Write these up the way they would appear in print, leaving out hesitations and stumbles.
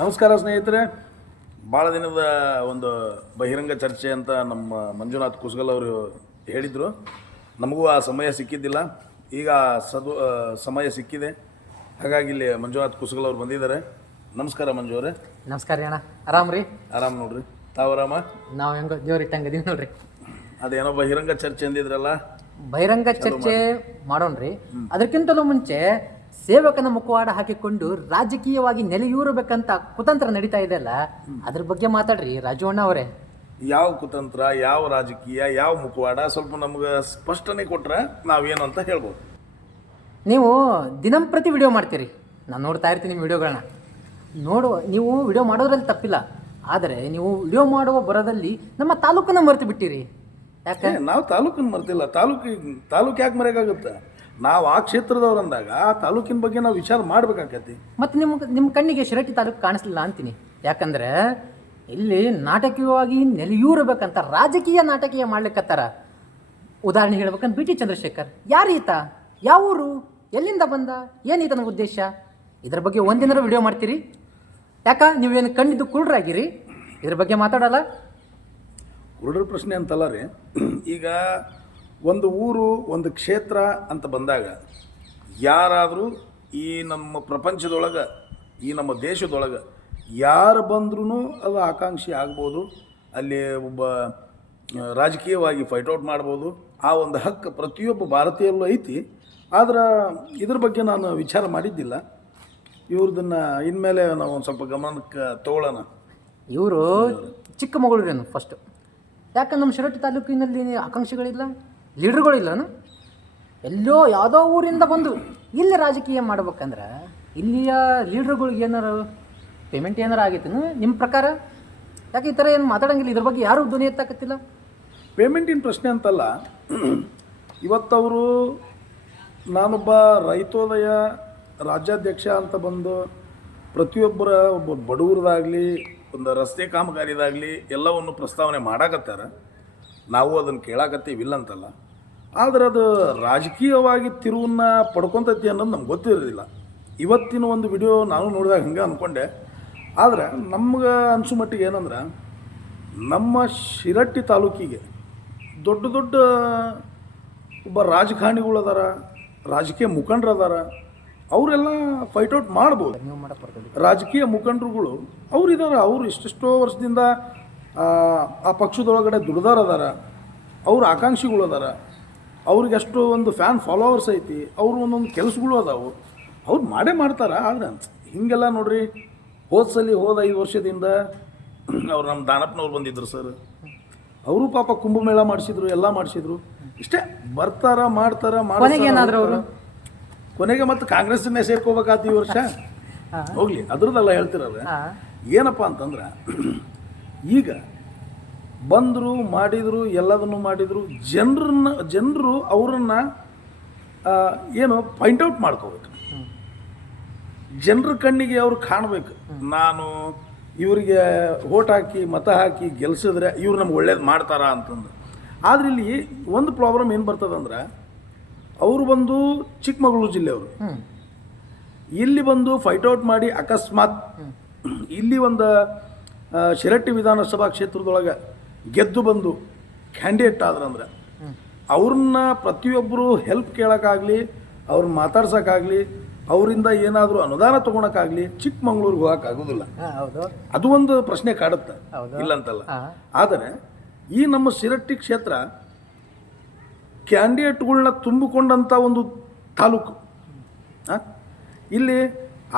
ನಮಸ್ಕಾರ ಸ್ನೇಹಿತರೆ. ಭಾಳ ದಿನದ ಒಂದು ಬಹಿರಂಗ ಚರ್ಚೆ ಅಂತ ನಮ್ಮ ಮಂಜುನಾಥ್ ಕುಸ್ಗಲ್ ಅವರು ಹೇಳಿದರು. ನಮಗೂ ಆ ಸಮಯ ಸಿಕ್ಕಿದ್ದಿಲ್ಲ. ಈಗ ಸಮಯ ಸಿಕ್ಕಿದೆ. ಹಾಗಾಗಿ ಇಲ್ಲಿ ಮಂಜುನಾಥ್ ಕುಸ್ಗಲ್ ಅವರು ಬಂದಿದ್ದಾರೆ. ನಮಸ್ಕಾರ ಮಂಜು ಅವರೇ. ನಮಸ್ಕಾರ ಅಣ್ಣ, ಆರಾಮ್ ರೀ? ಆರಾಮ್ ನೋಡ್ರಿ. ತಾವು ಆರಾಮ? ನಾವು ಹೆಂಗ ಜೋರು ಇಟ್ಟಂಗದೀವಿ ನೋಡ್ರಿ. ಅದೇನೋ ಬಹಿರಂಗ ಚರ್ಚೆ ಅಂದಿದ್ರಲ್ಲ, ಬಹಿರಂಗ ಚರ್ಚೆ ಮಾಡೋಣ್ರಿ. ಅದಕ್ಕಿಂತಲೂ ಮುಂಚೆ ಸೇವಕನ ಮುಖವಾಡ ಹಾಕಿಕೊಂಡು ರಾಜಕೀಯವಾಗಿ ನೆಲೆಯೂರಬೇಕಂತ ಕುತಂತ್ರ ನಡೀತಾ ಇದೆ ಅಲ್ಲ, ಅದ್ರ ಬಗ್ಗೆ ಮಾತಾಡ್ರಿ ರಾಜು ಅಣ್ಣ ಅವರೇ. ಯಾವ ಕುತಂತ್ರ, ಯಾವ ರಾಜಕೀಯ, ಯಾವ ಮುಖವಾಡ, ಸ್ವಲ್ಪ ನಮ್ಗೆ ಸ್ಪಷ್ಟನೆ ಕೊಟ್ರೆ ನಾವೇನು ಅಂತ ಹೇಳ್ಬೋದು. ನೀವು ದಿನಂಪ್ರತಿ ವಿಡಿಯೋ ಮಾಡ್ತೀರಿ, ನಾನು ನೋಡ್ತಾ ಇರ್ತೀನಿ ನಿಮ್ಮ ವಿಡಿಯೋಗಳನ್ನ. ನೀವು ವಿಡಿಯೋ ಮಾಡೋದ್ರಲ್ಲಿ ತಪ್ಪಿಲ್ಲ, ಆದರೆ ನೀವು ವಿಡಿಯೋ ಮಾಡುವ ಬರೋದಲ್ಲಿ ನಮ್ಮ ತಾಲೂಕನ್ನ ಮರೆತು ಬಿಟ್ಟಿರಿ. ಯಾಕೆ? ನಾವು ತಾಲೂಕನ್ನು ಮರ್ತಿಲ್ಲ. ತಾಲೂಕು ಯಾಕೆ ಮರೆಯೋಕ್ಕಾಗುತ್ತೆ? ನಾವು ಆ ಕ್ಷೇತ್ರದವ್ರು ಅಂದಾಗ ಆ ತಾಲೂಕಿನ ಬಗ್ಗೆ ನಾವು ವಿಚಾರ ಮಾಡಬೇಕಾಗತ್ತೆ. ಮತ್ತು ನಿಮ್ಮ ಕಣ್ಣಿಗೆ ಶಿರಟ್ಟಿ ತಾಲೂಕು ಕಾಣಿಸ್ಲಿಲ್ಲ ಅಂತೀನಿ. ಯಾಕಂದರೆ ಇಲ್ಲಿ ನಾಟಕೀಯವಾಗಿ ನೆಲೆಯೂರಬೇಕಂತ ರಾಜಕೀಯ ನಾಟಕೀಯ ಮಾಡ್ಲಿಕ್ಕತ್ತಾರ. ಉದಾಹರಣೆ ಹೇಳ್ಬೇಕಂತ ಬಿ ಟಿ ಚಂದ್ರಶೇಖರ್ ಯಾರು ಈತ, ಯಾವ ಊರು, ಎಲ್ಲಿಂದ ಬಂದ, ಏನು ಈತನ ಉದ್ದೇಶ, ಇದ್ರ ಬಗ್ಗೆ ಒಂದಿನ ವಿಡಿಯೋ ಮಾಡ್ತೀರಿ. ಯಾಕ ನೀವೇನು ಕಣ್ಣಿದ್ದು ಕುರುಡ್ರಾಗಿರಿ, ಇದ್ರ ಬಗ್ಗೆ ಮಾತಾಡಲ್ಲ? ಕುರುಡರ ಪ್ರಶ್ನೆ ಅಂತಲ್ಲ ರೀ. ಈಗ ಒಂದು ಊರು, ಒಂದು ಕ್ಷೇತ್ರ ಅಂತ ಬಂದಾಗ ಯಾರಾದರೂ ಈ ನಮ್ಮ ಪ್ರಪಂಚದೊಳಗೆ, ಈ ನಮ್ಮ ದೇಶದೊಳಗೆ ಯಾರು ಬಂದ್ರೂ ಅದು ಆಕಾಂಕ್ಷಿ ಆಗ್ಬೋದು. ಅಲ್ಲಿ ಒಬ್ಬ ರಾಜಕೀಯವಾಗಿ ಫೈಟೌಟ್ ಮಾಡ್ಬೋದು. ಆ ಒಂದು ಹಕ್ಕು ಪ್ರತಿಯೊಬ್ಬ ಭಾರತೀಯಲ್ಲೂ ಐತಿ. ಆದ್ರೆ ಇದ್ರ ಬಗ್ಗೆ ನಾನು ವಿಚಾರ ಮಾಡಿದ್ದಿಲ್ಲ. ಇವ್ರದನ್ನು ಇನ್ಮೇಲೆ ನಾವು ಒಂದು ಸ್ವಲ್ಪ ಗಮನಕ್ಕೆ ತಗೊಳ್ಳೋಣ. ಇವರು ಚಿಕ್ಕಮಗಳೂರೇನು ಫಸ್ಟು. ಯಾಕಂದ್ರೆ ನಮ್ಮ ಶಿರಟ್ಟಿ ತಾಲೂಕಿನಲ್ಲಿ ಆಕಾಂಕ್ಷಿಗಳಿಲ್ಲ, ಲೀಡ್ರುಗಳಿಲ್ಲನು. ಎಲ್ಲೋ ಯಾವುದೋ ಊರಿಂದ ಬಂದು ಇಲ್ಲಿ ರಾಜಕೀಯ ಮಾಡ್ಬೇಕಂದ್ರೆ ಇಲ್ಲಿಯ ಲೀಡ್ರುಗಳಿಗೆ ಏನಾರು ಪೇಮೆಂಟ್ ಏನಾರು ಆಗೈತೇನು ನಿಮ್ಮ ಪ್ರಕಾರ? ಯಾಕೆ ಈ ಥರ ಏನು ಮಾತಾಡೋಂಗಿಲ್ಲ? ಇದ್ರ ಬಗ್ಗೆ ಯಾರೂ ಧ್ವನಿ ಎತ್ತಾಕತ್ತಿಲ್ಲ. ಪೇಮೆಂಟಿನ ಪ್ರಶ್ನೆ ಅಂತಲ್ಲ. ಇವತ್ತವರು ನಾನೊಬ್ಬ ರೈತೋದಯ ರಾಜ್ಯಾಧ್ಯಕ್ಷ ಅಂತ ಬಂದು ಪ್ರತಿಯೊಬ್ಬರ ಒಬ್ಬ ಬಡವರದಾಗಲಿ ಒಂದು ರಸ್ತೆ ಕಾಮಗಾರಿದಾಗಲಿ ಎಲ್ಲವನ್ನು ಪ್ರಸ್ತಾವನೆ ಮಾಡಾಕತ್ತಾರ. ನಾವು ಅದನ್ನು ಕೇಳಾಕತ್ತೀವಿ, ಇಲ್ಲ ಅಂತಲ್ಲ. ಆದರೆ ಅದು ರಾಜಕೀಯವಾಗಿ ತಿರುವನ್ನ ಪಡ್ಕೊತೈತಿ ಅನ್ನೋದು ನಮ್ಗೆ ಗೊತ್ತಿರೋದಿಲ್ಲ. ಇವತ್ತಿನ ಒಂದು ವಿಡಿಯೋ ನಾನು ನೋಡಿದಾಗ ಹಂಗೆ ಅಂದ್ಕೊಂಡೆ. ಆದರೆ ನಮ್ಗೆ ಅನಿಸೋ ಮಟ್ಟಿಗೆ ಏನಂದ್ರೆ, ನಮ್ಮ ಶಿರಟ್ಟಿ ತಾಲೂಕಿಗೆ ದೊಡ್ಡ ದೊಡ್ಡ ಒಬ್ಬ ರಾಜಕಾರಣಿಗಳು ಅದಾರ, ರಾಜಕೀಯ ಮುಖಂಡರು ಅದಾರ. ಅವರೆಲ್ಲ ಫೈಟೌಟ್ ಮಾಡ್ಬೋದು. ರಾಜಕೀಯ ಮುಖಂಡರುಗಳು ಅವರಿದ್ದಾರೆ. ಅವರು ಇಷ್ಟೆಷ್ಟೋ ವರ್ಷದಿಂದ ಆ ಪಕ್ಷದೊಳಗಡೆ ದುಡ್ದಾರದಾರ. ಅವ್ರ ಆಕಾಂಕ್ಷಿಗಳು ಅದಾರ. ಅವ್ರಿಗೆ ಅಷ್ಟು ಒಂದು ಫ್ಯಾನ್ ಫಾಲೋವರ್ಸ್ ಐತಿ. ಅವರು ಒಂದೊಂದು ಕೆಲಸಗಳು ಅದಾವು, ಅವ್ರು ಮಾಡೇ ಮಾಡ್ತಾರೆ. ಆದರೆ ಹೀಗೆಲ್ಲ ನೋಡ್ರಿ, ಹೋದ 5 ವರ್ಷದಿಂದ ಅವ್ರು ನಮ್ಮ ದಾನಪ್ಪನವ್ರು ಬಂದಿದ್ರು ಸರ್. ಅವರು ಪಾಪ ಕುಂಭಮೇಳ ಮಾಡಿಸಿದ್ರು, ಎಲ್ಲ ಮಾಡಿಸಿದ್ರು. ಇಷ್ಟೇ ಬರ್ತಾರ, ಮಾಡ್ತಾರ. ಕೊನೆಗೆ ಮತ್ತೆ ಕಾಂಗ್ರೆಸ್ಸನ್ನೇ ಸೇರ್ಕೋಬೇಕಾಯ್ತು ಈ ವರ್ಷ. ಹೋಗ್ಲಿ, ಅದ್ರದ್ದೆಲ್ಲ ಹೇಳ್ತಿರಲ್ಲ. ಏನಪ್ಪ ಅಂತಂದ್ರೆ, ಈಗ ಬಂದರು, ಮಾಡಿದರು, ಎಲ್ಲದನ್ನು ಮಾಡಿದರು. ಜನರು ಅವರನ್ನು ಏನು ಪಾಯಿಂಟ್ಔಟ್ ಮಾಡ್ಕೋಬೇಕು. ಜನರ ಕಣ್ಣಿಗೆ ಅವ್ರು ಕಾಣಬೇಕು. ನಾನು ಇವರಿಗೆ ಓಟ್ ಹಾಕಿ ಮತ ಹಾಕಿ ಗೆಲ್ಸಿದ್ರೆ ಇವ್ರು ನಮ್ಗೆ ಒಳ್ಳೇದು ಮಾಡ್ತಾರಾ ಅಂತಂದು. ಆದರೆ ಇಲ್ಲಿ ಒಂದು ಪ್ರಾಬ್ಲಮ್ ಏನು ಬರ್ತದಂದ್ರೆ, ಅವರು ಬಂದು ಚಿಕ್ಕಮಗಳೂರು ಜಿಲ್ಲೆಯವರು ಇಲ್ಲಿ ಬಂದು ಫೈಟೌಟ್ ಮಾಡಿ ಅಕಸ್ಮಾತ್ ಇಲ್ಲಿ ಒಂದು ಶಿರಟ್ಟಿ ವಿಧಾನಸಭಾ ಕ್ಷೇತ್ರದೊಳಗೆ ಗೆದ್ದು ಬಂದು ಕ್ಯಾಂಡಿಡೇಟ್ ಆದ್ರಂದ್ರೆ ಅವ್ರನ್ನ ಪ್ರತಿಯೊಬ್ಬರು ಹೆಲ್ಪ್ ಕೇಳೋಕ್ಕಾಗಲಿ, ಅವ್ರನ್ನ ಮಾತಾಡ್ಸೋಕ್ಕಾಗಲಿ, ಅವರಿಂದ ಏನಾದರೂ ಅನುದಾನ ತೊಗೊಳಕ್ಕಾಗಲಿ ಚಿಕ್ಕಮಗಳೂರಿಗೆ ಹೋಗೋಕ್ಕಾಗೋದಿಲ್ಲ. ಅದು ಒಂದು ಪ್ರಶ್ನೆ ಕಾಡುತ್ತೆ, ಇಲ್ಲಂತಲ್ಲ. ಆದರೆ ಈ ನಮ್ಮ ಶಿರಟ್ಟಿ ಕ್ಷೇತ್ರ ಕ್ಯಾಂಡಿಡೇಟ್ಗಳನ್ನ ತುಂಬಿಕೊಂಡಂಥ ಒಂದು ತಾಲೂಕು. ಇಲ್ಲಿ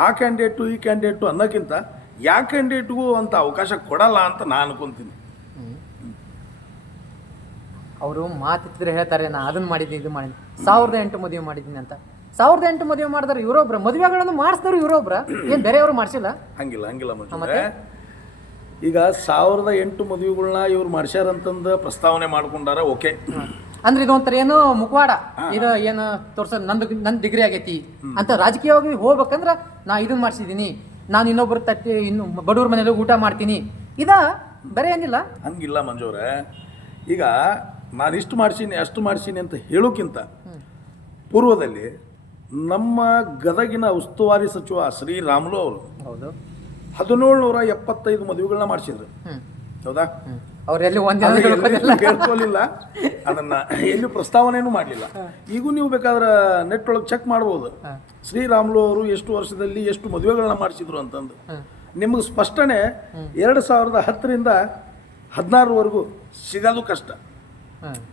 ಆ ಕ್ಯಾಂಡಿಡೇಟು ಈ ಕ್ಯಾಂಡಿಡೇಟು ಅನ್ನೋಕ್ಕಿಂತ ಯಾವ ಕ್ಯಾಂಡಿಡೇಟ್ಗೂ ಅಂತ ಅವಕಾಶ ಕೊಡಲ್ಲ ಅಂತ ನಾನು ಅನ್ಕೊತೀನಿ. ಅವರು ಮಾತಿದ್ರೆ ಹೇಳ್ತಾರೆ, ನಾ ಅದನ್ನು ಮಾಡಿದ್ದೀನಿ, ಇದು ಮಾಡಿದ್ದೀನಿ, 1008 ಮದುವೆ ಮಾಡಿದ್ದೀನಿ ಅಂತ. 1008 ಮದುವೆ ಮಾಡಿದ್ರೆ ಇವರೊಬ್ರ, ಮದುವೆಗಳನ್ನು ಮಾಡಿಸಿದ್ರು ಇವರೊಬ್ರ, ಏನು ಬೇರೆಯವರು ಮಾಡಿಸಿಲ್ಲ? ಹಂಗಿಲ್ಲ ಮತ್ತೆ. ಈಗ 1008 ಮದುವೆಗಳನ್ನ ಇವ್ರು ಮಾಡ್ಸ್ಯಾರಂತಂದು ಪ್ರಸ್ತಾವನೆ ಮಾಡ್ಕೊಂಡಾರ, ಓಕೆ. ಅಂದ್ರೆ ಇದೊಂಥರ ಏನು ಮುಖವಾಡ, ಇದು ಏನು ತೋರ್ಸ ನಂದು ಡಿಗ್ರಿ ಆಗೈತಿ ಅಂತ ರಾಜಕೀಯವಾಗಿ ಹೋಗ್ಬೇಕಂದ್ರೆ ನಾ ಇದನ್ನ ಮಾಡಿಸಿದ್ದೀನಿ, ನಾನು ಇನ್ನೊಬ್ಬರು ತಟ್ಟಿ ಇನ್ನು ಬಡವ್ರ ಮನೇಲಿ ಊಟ ಮಾಡ್ತೀನಿ, ಬೇರೆ ಏನಿಲ್ಲ. ಹಂಗಿಲ್ಲ ಮಂಜೂರೇ. ಈಗ ನಾನು ಇಷ್ಟು ಮಾಡಿಸೀನಿ ಅಷ್ಟು ಮಾಡಿಸೀನಿ ಅಂತ ಹೇಳೋಕ್ಕಿಂತ ಪೂರ್ವದಲ್ಲಿ ನಮ್ಮ ಗದಗಿನ ಉಸ್ತುವಾರಿ ಸಚಿವ ಶ್ರೀರಾಮುಲು ಅವರು 1775 ಮದುವೆಗಳನ್ನ ಮಾಡಿಸಿದ್ರು. ಹೌದಾ? ಅವರೆಲ್ಲಿ ಒಂದೇ ಹೇಳ್ಕೊಳ್ಳಿಲ್ಲ, ಅದನ್ನ ಎಲ್ಲಿ ಪ್ರಸ್ತಾವನೆಯೂ ಮಾಡಲಿಲ್ಲ. ಈಗೂ ನೀವು ಬೇಕಾದ್ರೆ ನೆಟ್ ಒಳಗೆ ಚೆಕ್ ಮಾಡ್ಬೋದು, ಶ್ರೀರಾಮುಲು ಅವರು ಎಷ್ಟು ವರ್ಷದಲ್ಲಿ ಎಷ್ಟು ಮದುವೆಗಳನ್ನ ಮಾಡಿಸಿದ್ರು ಅಂತಂದು. ನಿಮಗೆ ಸ್ಪಷ್ಟನೆ 2010ರಿಂದ 16ರವರೆಗೂ ಸಿಗೋದು ಕಷ್ಟ.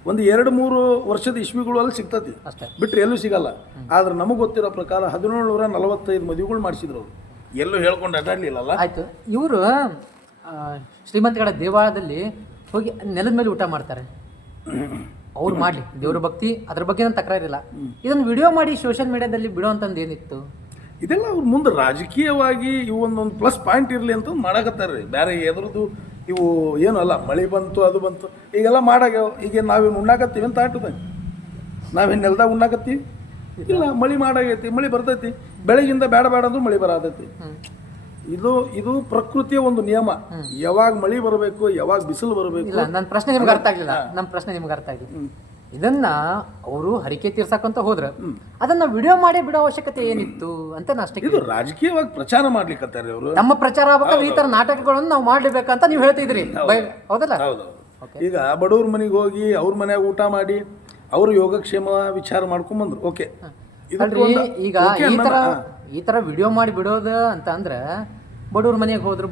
ಒಂದು 2-3 ವರ್ಷದ ಇಸ್ವಿಗಳಲ್ಲಿ ಸಿಗ್ತತಿ, ಬಿಟ್ಟರೆ ಎಲ್ಲೂ ಸಿಗಲ್ಲ. ಆದ್ರೆ ನಮಗೆ ಗೊತ್ತಿರೋ ಪ್ರಕಾರ 1745 ಮದುವೆಗಳು ಮಾಡಿಸಿದ್ರು ಅವರು. ಎಲ್ಲೂ ಹೇಳ್ಕೊಂಡು ಅಡ್ಡಾಡ್ಲಿಲ್ಲಲ್ಲ. ಆಯ್ತು, ಇವರು ಶ್ರೀಮಂತಗಳ ದೇವಾಲಯದಲ್ಲಿ ಹೋಗಿ ನೆಲದ ಮೇಲೆ ಊಟ ಮಾಡ್ತಾರೆ. ಅವ್ರು ಮಾಡಲಿ, ದೇವ್ರ ಭಕ್ತಿ, ಅದ್ರ ಬಗ್ಗೆ ನಾನು ತಕರಾರಿಲ್ಲ. ಇದನ್ನು ವಿಡಿಯೋ ಮಾಡಿ ಸೋಷಿಯಲ್ ಮೀಡಿಯಾದಲ್ಲಿ ಬಿಡೋ ಅಂತಂದು ಏನಿತ್ತು? ಇದೆಲ್ಲ ಅವ್ರ ಮುಂದೆ ರಾಜಕೀಯವಾಗಿ ಇವು ಒಂದೊಂದು ಪ್ಲಸ್ ಪಾಯಿಂಟ್ ಇರಲಿ ಅಂತ ಮಾಡಕತ್ತಾರೆ ರೀ. ಬೇರೆ ಎದ್ರದ್ದು ಇವು ಏನು ಅಲ್ಲ. ಮಳೆ ಬಂತು, ಅದು ಬಂತು, ಈಗೆಲ್ಲ ಮಾಡಾಗ್ಯಾವ. ಈಗ ನಾವೇನು ಉಣ್ಣಾಕತ್ತೀವಿ ಅಂತ ಆಟದ, ನಾವೇನು ನೆಲದಾಗ ಉಣ್ಣಾಕತ್ತೀವಿ ಇಲ್ಲ. ಮಳೆ ಮಾಡಾಗೈತಿ, ಮಳೆ ಬರ್ತೈತಿ. ಬೆಳಗಿಂದ ಬೇಡ ಅಂದ್ರೂ ಮಳೆ ಬರತೈತಿ. ಇದು ಪ್ರಕೃತಿಯ ಒಂದು ನಿಯಮ. ಯಾವಾಗ ಮಳೆ ಬರಬೇಕು, ಯಾವಾಗ ಬಿಸಿಲು ಬರಬೇಕು. ಇಲ್ಲ, ನನ್ನ ಪ್ರಶ್ನೆ ನಿಮ್ಗೆ ಅರ್ಥ ಆಗ್ಲಿಲ್ಲ. ನಮ್ಮ ಪ್ರಶ್ನೆ ನಿಮ್ಗೆ ಅರ್ಥ ಆಗಿಲ್ಲ. ಇದನ್ನ ಅವರು ಹರಿಕೆ ತೀರ್ಸಕ್ಕಂತ ಹೋದ್ರ ಅದನ್ನ ವಿಡಿಯೋ ಮಾಡಿ ಬಿಡೋ ಅವಶ್ಯಕತೆ ಏನಿತ್ತು ಅಂತ ನಾ ಅಷ್ಟೇ. ಇದು ರಾಜಕೀಯವಾಗಿ ಪ್ರಚಾರ ಮಾಡ್ಲಿಕ್ಕತ್ತಾರೆ ಅವರು. ನಮ್ಮ ಪ್ರಚಾರ ಆಗ್ಬೇಕಾದ್ರೆ ಈ ತರ ನಾಟಕಗಳನ್ನು ನಾವು ಮಾಡ್ಲೇಬೇಕಂತ ನೀವು ಹೇಳ್ತಿದ್ರಿ, ಹೌದಲ್ಲ? ಈಗ ಬಡವ್ರ ಮನೆಗೆ ಹೋಗಿ ಅವ್ರ ಮನ್ಯಾಗ ಊಟ ಮಾಡಿ ಅವ್ರ ಯೋಗಕ್ಷೇಮ ವಿಚಾರ ಮಾಡ್ಕೊಂಡ್ ಬಂದ್ರು. ಓಕೆ, ಈಗ ಈ ತರ ವಿಡಿಯೋ ಮಾಡಿ ಬಿಡೋದು ಅಂತ ಅಂದ್ರೆ ಬಡವ್ರ ಮನೆಗೆ ಹೋದ್ರು.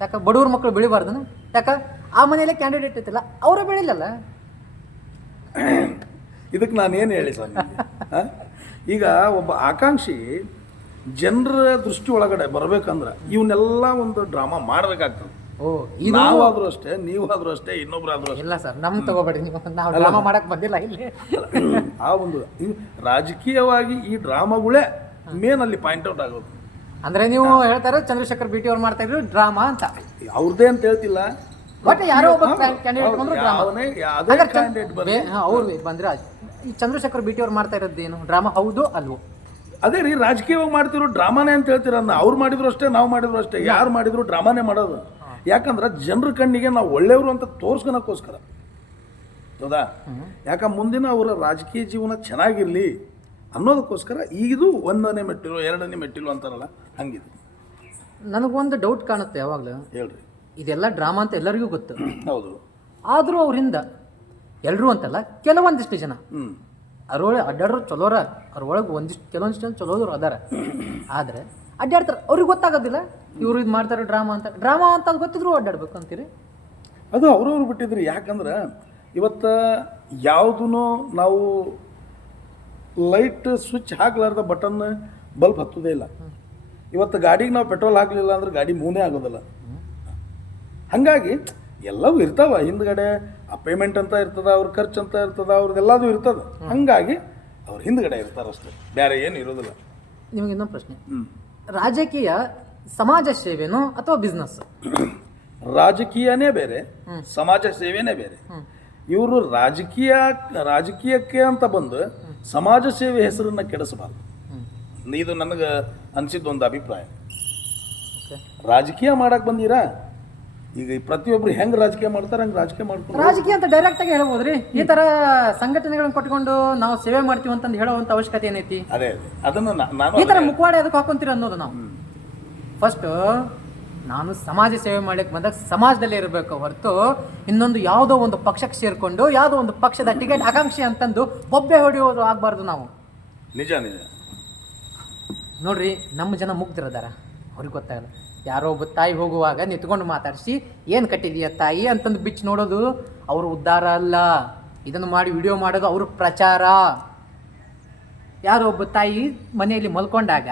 ಯಾಕೆ ಬಡವ್ರ ಮಕ್ಕಳು ಬೆಳಿಬಾರ್ದನ? ಯಾಕ ಆ ಮನೆಯಲ್ಲೇ ಕ್ಯಾಂಡಿಡೇಟ್ ಐತಿಲ್ಲ, ಅವರೇ ಬೆಳಿಲ್ಲಲ್ಲ. ಇದಕ್ಕೆ ನಾನೇನು ಹೇಳಿ ಸರ್, ಈಗ ಒಬ್ಬ ಆಕಾಂಕ್ಷಿ ಜನರ ದೃಷ್ಟಿ ಒಳಗಡೆ ಬರ್ಬೇಕಂದ್ರೆ ಇವನ್ನೆಲ್ಲ ಒಂದು ಡ್ರಾಮಾ ಮಾಡ್ಬೇಕಾಗ್ತದೆ. ನಾವಾದ್ರೂ ಅಷ್ಟೇ, ನೀವಾದ್ರೂ ಅಷ್ಟೇ, ಇನ್ನೊಬ್ರಾದ್ರೂ ಅಷ್ಟೇ. ಇಲ್ಲ ಸರ್, ನಮ್ ತಗೋಬೇಡಿ, ನಾವು ಡ್ರಾಮಾ ಮಾಡಕ್ ಬಂದಿಲ್ಲ ಇಲ್ಲಿ. ಆ ಒಂದು ರಾಜಕೀಯವಾಗಿ ಈ ಡ್ರಾಮಾಗಳೇ ಮೇನ್ ಅಲ್ಲಿ ಪಾಯಿಂಟ್ ಔಟ್ ಆಗೋದು. ಅಂದ್ರೆ ನೀವು ಹೇಳ್ತಾರೆ ಚಂದ್ರಶೇಖರ್ ಬಿಟಿ ಅವ್ರು ಮಾಡ್ತಾ ಇದ್ರು ಡ್ರಾಮಾ ಅಂತ. ಅವ್ರದ್ದೇ ಅಂತ ಹೇಳ್ತಿಲ್ಲ, ಬಟ್ ಯಾರೋ ಒಬ್ಬ ಕ್ಯಾಂಡಿಡೇಟ್ ಬಂದ್ರು ಡ್ರಾಮಾ. ಅವ್ರು ಬಂದ್ರೆ ಈ ಚಂದ್ರಶೇಖರ್ ಬಿಟಿ ಅವ್ರು ಮಾಡ್ತಾ ಇರೋದೇನು ಡ್ರಾಮಾ? ಹೌದು ಅಲ್ವೋ? ಅದೇ ರೀ, ರಾಜಕೀಯವಾಗಿ ಮಾಡ್ತಿರೋ ಡ್ರಾಮಾನೇ ಅಂತ ಹೇಳ್ತೀರ. ಅವ್ರು ಮಾಡಿದ್ರು ಅಷ್ಟೇ, ನಾವು ಮಾಡಿದ್ರು ಅಷ್ಟೇ. ಯಾರು ಮಾಡಿದ್ರು ಡ್ರಾಮಾನೇ ಮಾಡೋದು. ಯಾಕಂದ್ರೆ ಜನರ ಕಣ್ಣಿಗೆ ನಾವು ಒಳ್ಳೆಯವರು ಅಂತ ತೋರ್ಸ್ಕೊಳಕ್ಕೋಸ್ಕರ. ಹೌದಾ? ಯಾಕ ಮುಂದಿನ ಅವರ ರಾಜಕೀಯ ಜೀವನ ಚೆನ್ನಾಗಿರ್ಲಿ ಅನ್ನೋದಕ್ಕೋಸ್ಕರ. ಇದು 1ನೇ ಮೆಟ್ಟಿಲು 2ನೇ ಮೆಟ್ಟಿಲು ಅಂತಾರಲ್ಲ, ಹಂಗಿದೆ. ನನಗೊಂದು ಡೌಟ್ ಕಾಣುತ್ತೆ ಯಾವಾಗಲೂ. ಹೇಳ್ರಿ. ಇದೆಲ್ಲ ಡ್ರಾಮಾ ಅಂತ ಎಲ್ಲರಿಗೂ ಗೊತ್ತು. ಹೌದು. ಆದರೂ ಅವರಿಂದ ಎಲ್ಲರೂ ಅಂತಲ್ಲ, ಕೆಲವೊಂದಿಷ್ಟು ಜನ ಅದ್ರೊಳಗೆ ಅಡ್ಡಾಡ್ರು ಚಲೋರ, ಅದ್ರೊಳಗೆ ಕೆಲವೊಂದಿಷ್ಟು ಜನ ಚಲೋದ್ರು ಅದಾರ. ಆದರೆ ಅಡ್ಡಾಡ್ತಾರೆ, ಅವ್ರಿಗೆ ಗೊತ್ತಾಗೋದಿಲ್ಲ ಇವರು ಇದು ಮಾಡ್ತಾರೆ ಡ್ರಾಮಾ ಅಂತ. ಡ್ರಾಮಾ ಅಂತ ಅದು ಗೊತ್ತಿದ್ರು ಅಡ್ಡಾಡ್ಬೇಕು ಅಂತೀರಿ? ಅದು ಅವ್ರವ್ರು ಬಿಟ್ಟಿದ್ರಿ. ಯಾಕಂದ್ರೆ ಇವತ್ತು ಯಾವುದೂ ನಾವು ಲೈಟ್ ಸ್ವಿಚ್ ಹಾಕ್ಲಾರ್ದ ಬಟನ್ ಬಲ್ಬ್ ಹತ್ತೋದೇ ಇಲ್ಲ. ಇವತ್ತು ಗಾಡಿಗೆ ನಾವು ಪೆಟ್ರೋಲ್ ಹಾಕಲಿಲ್ಲ ಅಂದ್ರೆ ಗಾಡಿ ಮೂನೇ ಆಗೋದಿಲ್ಲ. ಹಾಗಾಗಿ ಎಲ್ಲವೂ ಇರ್ತಾವ ಹಿಂದ್ಗಡೆ. ಆ ಪೇಮೆಂಟ್ ಅಂತ ಇರ್ತದ, ಅವ್ರ ಖರ್ಚು ಅಂತ ಇರ್ತದ, ಅವ್ರದ್ದೆಲ್ಲದೂ ಇರ್ತದೆ. ಹಾಗಾಗಿ ಅವ್ರು ಹಿಂದ್ಗಡೆ ಇರ್ತಾರಷ್ಟೇ, ಬೇರೆ ಏನು ಇರೋದಿಲ್ಲ. ನಿಮಗೆ ಇನ್ನೊಂದು ಪ್ರಶ್ನೆ, ರಾಜಕೀಯ ಸಮಾಜ ಸೇವೆನೋ ಅಥವಾ ಬಿಸ್ನೆಸ್? ರಾಜಕೀಯನೇ ಬೇರೆ, ಸಮಾಜ ಸೇವೆನೇ ಬೇರೆ. ಇವರು ರಾಜಕೀಯಕ್ಕೆ ಅಂತ ಬಂದು ಸಮಾಜ ಸೇವೆ ಹೆಸರನ್ನ ಕೆಡಿಸಬಾರ್ದು. ಇದು ನನಗೆ ಅನಿಸಿದ್ದೊಂದು ಅಭಿಪ್ರಾಯ. ರಾಜಕೀಯ ಮಾಡಕ್ ಬಂದೀರಾ, ಈಗ ಪ್ರತಿಯೊಬ್ರು ಹೆಂಗ್ ರಾಜಕೀಯ ಮಾಡ್ತಾರೆ ಹಂಗೆ ರಾಜಕೀಯ ಮಾಡ್ಕೊಂಡು. ರಾಜಕೀಯ ಅಂತ ಡೈರೆಕ್ಟ್ ಆಗಿ ಹೇಳ್ಬೋದ್ರಿ. ಈ ತರ ಸಂಘಟನೆಗಳನ್ನ ಕೊಟ್ಕೊಂಡು ನಾವು ಸೇವೆ ಮಾಡ್ತೀವಿ ಅಂತಂದು ಹೇಳುವಂತ ಅವಶ್ಯಕತೆ ಏನೈತಿ? ಅದೇ ಅದನ್ನು ನಾನು ಈ ತರ ಮುಖವಾಡ ಅದಕ್ಕೆ ಹಾಕೊಂತೀರ ಅನ್ನೋದು ನಾವು. ಫಸ್ಟ್ ನಾನು ಸಮಾಜ ಸೇವೆ ಮಾಡಕ್ಕೆ ಬಂದಾಗ ಸಮಾಜದಲ್ಲೇ ಇರಬೇಕು ಹೊರತು ಇನ್ನೊಂದು ಯಾವುದೋ ಒಂದು ಪಕ್ಷಕ್ಕೆ ಸೇರ್ಕೊಂಡು ಯಾವುದೋ ಒಂದು ಪಕ್ಷದ ಟಿಕೆಟ್ ಆಕಾಂಕ್ಷಿ ಅಂತಂದು ಬೊಬ್ಬೆ ಹೊಡೆಯೋದು ಆಗಬಾರ್ದು ನಾವು. ನಿಜ ನಿಜ. ನೋಡ್ರಿ, ನಮ್ಮ ಜನ ಮುಗ್ದಿರದಾರ, ಅವ್ರಿಗೆ ಗೊತ್ತಾಗಲ್ಲ. ಯಾರೋ ಒಬ್ಬ ತಾಯಿ ಹೋಗುವಾಗ ನಿಂತ್ಕೊಂಡು ಮಾತಾಡಿಸಿ ಏನು ಕಟ್ಟಿದೀಯ ತಾಯಿ ಅಂತಂದು ಬಿಚ್ಚಿ ನೋಡೋದು ಅವ್ರ ಉದ್ಧಾರ ಅಲ್ಲ. ಇದನ್ನು ಮಾಡಿ ವಿಡಿಯೋ ಮಾಡೋದು ಅವ್ರ ಪ್ರಚಾರ. ಯಾರೋ ಒಬ್ಬ ತಾಯಿ ಮನೆಯಲ್ಲಿ ಮಲ್ಕೊಂಡಾಗ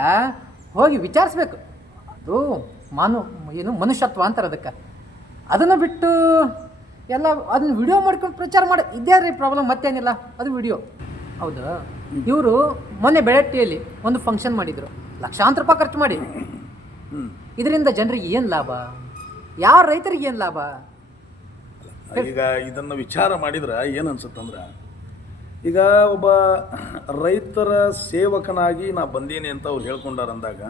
ಹೋಗಿ ವಿಚಾರಿಸ್ಬೇಕು, ಅದು ಮನುಷ್ಯತ್ವ ಅಂತಾರೆ ಅದಕ್ಕೆ. ಅದನ್ನು ಬಿಟ್ಟು ಎಲ್ಲ ಅದನ್ನ ವಿಡಿಯೋ ಮಾಡ್ಕೊಂಡು ಪ್ರಚಾರ ಮಾಡಿ, ಇದೇ ರೀ ಪ್ರಾಬ್ಲಮ್, ಮತ್ತೇನಿಲ್ಲ. ಅದು ವಿಡಿಯೋ ಹೌದು. ಇವರು ಮೊನ್ನೆ ಬೆಳಟ್ಟಿಯಲ್ಲಿ ಒಂದು ಫಂಕ್ಷನ್ ಮಾಡಿದರು, ಲಕ್ಷಾಂತರ ರೂಪಾಯಿ ಖರ್ಚು ಮಾಡಿ. ಇದರಿಂದ ಜನರಿಗೆ ಏನು ಲಾಭ? ಯಾವ ರೈತರಿಗೆ ಏನು ಲಾಭ? ಈಗ ಇದನ್ನು ವಿಚಾರ ಮಾಡಿದ್ರೆ ಏನು ಅನ್ಸುತ್ತಂದ್ರೆ, ಈಗ ಒಬ್ಬ ರೈತರ ಸೇವಕನಾಗಿ ನಾ ಬಂದೀನಿ ಅಂತ ಅವ್ರು ಹೇಳ್ಕೊಂಡಾರ ಅಂದಾಗ,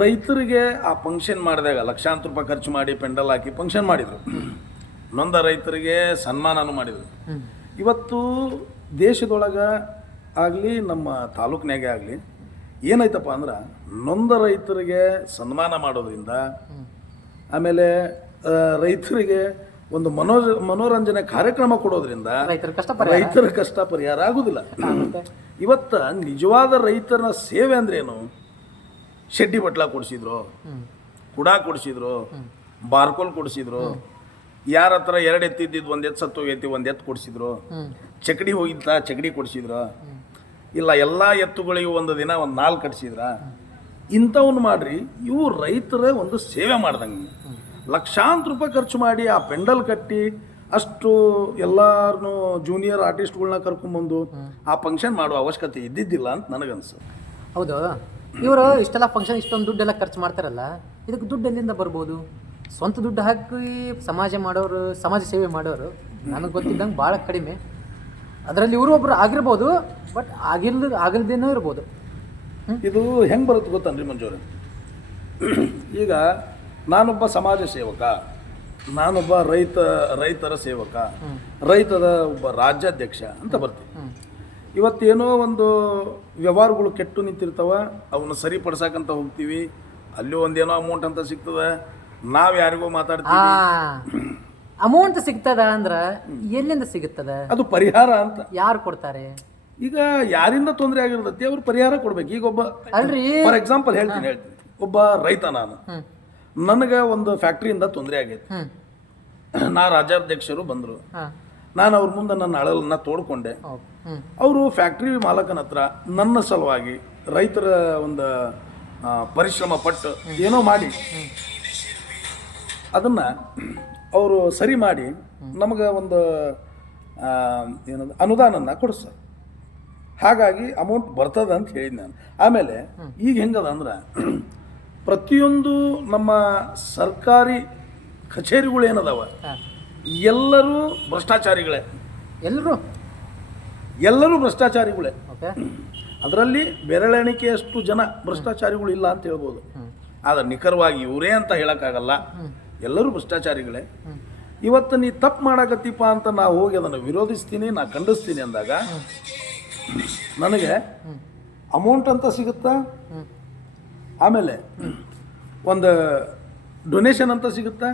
ರೈತರಿಗೆ ಆ ಫಂಕ್ಷನ್ ಮಾಡಿದಾಗ ಲಕ್ಷಾಂತರ ರೂಪಾಯಿ ಖರ್ಚು ಮಾಡಿ ಪೆಂಡಲ್ ಹಾಕಿ ಫಂಕ್ಷನ್ ಮಾಡಿದರು. ನೊಂದ ರೈತರಿಗೆ ಸನ್ಮಾನನೂ ಮಾಡಿದರು. ಇವತ್ತು ದೇಶದೊಳಗೆ ಆಗಲಿ ನಮ್ಮ ತಾಲೂಕಿನಾಗೆ ಆಗಲಿ ಏನಾಯ್ತಪ್ಪ ಅಂದ್ರೆ ನೊಂದ ರೈತರಿಗೆ ಸನ್ಮಾನ ಮಾಡೋದ್ರಿಂದ ಆಮೇಲೆ ರೈತರಿಗೆ ಒಂದು ಮನೋರಂಜನೆ ಕಾರ್ಯಕ್ರಮ ಕೊಡೋದ್ರಿಂದ ರೈತರ ಕಷ್ಟ ಪರಿಹಾರ ಆಗುದಿಲ್ಲ. ಇವತ್ತ ನಿಜವಾದ ರೈತನ ಸೇವೆ ಅಂದ್ರೇನು? ಶೆಡ್ಡಿ ಬಟ್ಲ ಕೊಡಿಸಿದ್ರು, ಕುಡ ಕೊಡಿಸಿದ್ರು, ಬಾರ್ಕೋಲ್ ಕೊಡಿಸಿದ್ರು, ಯಾರ ಹತ್ರ 2 ಎತ್ತಿದ್ದು 1 ಎತ್ತು ಸತ್ತು ಹೋಗೈತಿ 1 ಎತ್ತು ಕೊಡಿಸಿದ್ರು, ಚಕಡಿ ಹೋಗಿತ್ತ ಚಕಡಿ ಕೊಡಿಸಿದ್ರು, ಇಲ್ಲ ಎಲ್ಲ ಎತ್ತುಗಳಿಗೂ ಒಂದು ದಿನ ಒಂದು 4 ಕಟ್ಸಿದ್ರ. ಇಂಥವನ್ನ ಮಾಡ್ರಿ, ಇವು ರೈತರ ಒಂದು ಸೇವೆ ಮಾಡ್ದಂಗೆ. ಲಕ್ಷಾಂತರ ರೂಪಾಯಿ ಖರ್ಚು ಮಾಡಿ ಆ ಪೆಂಡಲ್ ಕಟ್ಟಿ ಅಷ್ಟು ಎಲ್ಲಾರನ್ನೂ ಜೂನಿಯರ್ ಆರ್ಟಿಸ್ಟ್ಗಳನ್ನ ಕರ್ಕೊಂಬಂದು ಆ ಫಂಕ್ಷನ್ ಮಾಡೋ ಅವಶ್ಯಕತೆ ಇದ್ದಿದ್ದಿಲ್ಲ ಅಂತ ನನಗನ್ಸು. ಹೌದು, ಇವರು ಇಷ್ಟೆಲ್ಲ ಫಂಕ್ಷನ್ ಇಷ್ಟೊಂದು ದುಡ್ಡೆಲ್ಲ ಖರ್ಚು ಮಾಡ್ತಾರಲ್ಲ, ಇದಕ್ಕೆ ದುಡ್ಡು ಎಲ್ಲಿಂದ ಬರ್ಬೋದು? ಸ್ವಂತ ದುಡ್ಡು ಹಾಕಿ ಸಮಾಜ ಸೇವೆ ಮಾಡೋರು ನನಗೆ ಗೊತ್ತಿದ್ದಂಗೆ ಭಾಳ ಕಡಿಮೆ. ಅದರಲ್ಲಿ ಇವರು ಒಬ್ಬರು ಆಗಿರ್ಬೋದು, ಬಟ್ ಆಗಲ್ದೇನೂ ಇರ್ಬೋದು. ಇದು ಹೆಂಗೆ ಬರುತ್ತೆ ಗೊತ್ತನ್ರಿ ಮಂಜೂರು? ಈಗ ನಾನೊಬ್ಬ ಸಮಾಜ ಸೇವಕ, ನಾನೊಬ್ಬ ರೈತರ ಸೇವಕ, ರೈತರ ಒಬ್ಬ ರಾಜ್ಯಾಧ್ಯಕ್ಷ ಅಂತ ಬರ್ತೀವಿ. ಇವತ್ತೇನೋ ಒಂದು ವ್ಯವಹಾರಗಳು ಕೆಟ್ಟು ನಿಂತಿರ್ತಾವ, ಅವನ್ನ ಸರಿಪಡಿಸಕ್ಕಂತ ಹೋಗ್ತೀವಿ. ಅಲ್ಲಿ ಒಂದೇನೋ ಅಮೌಂಟ್ ಅಂತ ಸಿಗ್ತದೆ, ನಾವು ಯಾರಿಗೋ ಮಾತಾಡ್ತೀವಿ. ಅಮೌಂಟ್ ಸಿಗ್ತದ ಅಂದ್ರೆ ಎಲ್ಲಿಂದ ಸಿಗುತ್ತದೆ? ಅದು ಪರಿಹಾರ ಅಂತ ಯಾರು ಕೊಡ್ತಾರೆ? ಈಗ ಯಾರಿಂದ ತೊಂದರೆ ಆಗಿರ್ತೈತಿ ಅವ್ರು ಪರಿಹಾರ ಕೊಡ್ಬೇಕು. ಈಗ ಒಬ್ಬ ಫಾರ್ ಎಕ್ಸಾಂಪಲ್ ಹೇಳ್ತೀನಿ, ಒಬ್ಬ ರೈತ ನಾನು, ನನಗೆ ಒಂದು ಫ್ಯಾಕ್ಟ್ರಿಯಿಂದ ತೊಂದರೆ ಆಗೈತಿ. ನಾ ರಾಜ್ಯಾಧ್ಯಕ್ಷರು ಬಂದರು, ನಾನು ಅವ್ರ ಮುಂದೆ ನನ್ನ ಅಳಲನ್ನ ತೋಡ್ಕೊಂಡೆ. ಅವರು ಫ್ಯಾಕ್ಟ್ರಿ ಮಾಲಕನ ಹತ್ರ ನನ್ನ ಸಲುವಾಗಿ ರೈತರ ಒಂದು ಪರಿಶ್ರಮ ಪಟ್ಟು ಏನೋ ಮಾಡಿ ಅದನ್ನ ಅವರು ಸರಿ ಮಾಡಿ ನಮಗೆ ಒಂದು ಏನದು ಅನುದಾನನ ಕೊಡಿಸ್ತಾರೆ. ಹಾಗಾಗಿ ಅಮೌಂಟ್ ಬರ್ತದ ಅಂತ ಹೇಳಿದ್ ನಾನು. ಆಮೇಲೆ ಈಗ ಹೆಂಗದ ಅಂದ್ರೆ ಪ್ರತಿಯೊಂದು ನಮ್ಮ ಸರ್ಕಾರಿ ಕಚೇರಿಗಳು ಏನದಾವ ಎಲ್ಲರೂ ಭ್ರಷ್ಟಾಚಾರಿಗಳೇ. ಎಲ್ಲರೂ ಭ್ರಷ್ಟಾಚಾರಿಗಳೇ. ಅದರಲ್ಲಿ ಬೆರಳೆಣಿಕೆಯಷ್ಟು ಜನ ಭ್ರಷ್ಟಾಚಾರಿಗಳು ಇಲ್ಲ ಅಂತ ಹೇಳ್ಬೋದು. ಆದ್ರೆ ನಿಖರವಾಗಿ ಇವರೇ ಅಂತ ಹೇಳಕ್ಕಾಗಲ್ಲ, ಎಲ್ಲರೂ ಭ್ರಷ್ಟಾಚಾರಿಗಳೇ. ಇವತ್ತು ನೀ ತಪ್ಪು ಮಾಡಕತ್ತೀಪ ಅಂತ ನಾವು ಹೋಗಿ ಅದನ್ನು ವಿರೋಧಿಸ್ತೀನಿ, ನಾ ಖಂಡಿಸ್ತೀನಿ ಅಂದಾಗ ನನಗೆ ಅಮೌಂಟ್ ಅಂತ ಸಿಗುತ್ತಾ, ಆಮೇಲೆ ಒಂದು ಡೊನೇಷನ್ ಅಂತ ಸಿಗುತ್ತಾ.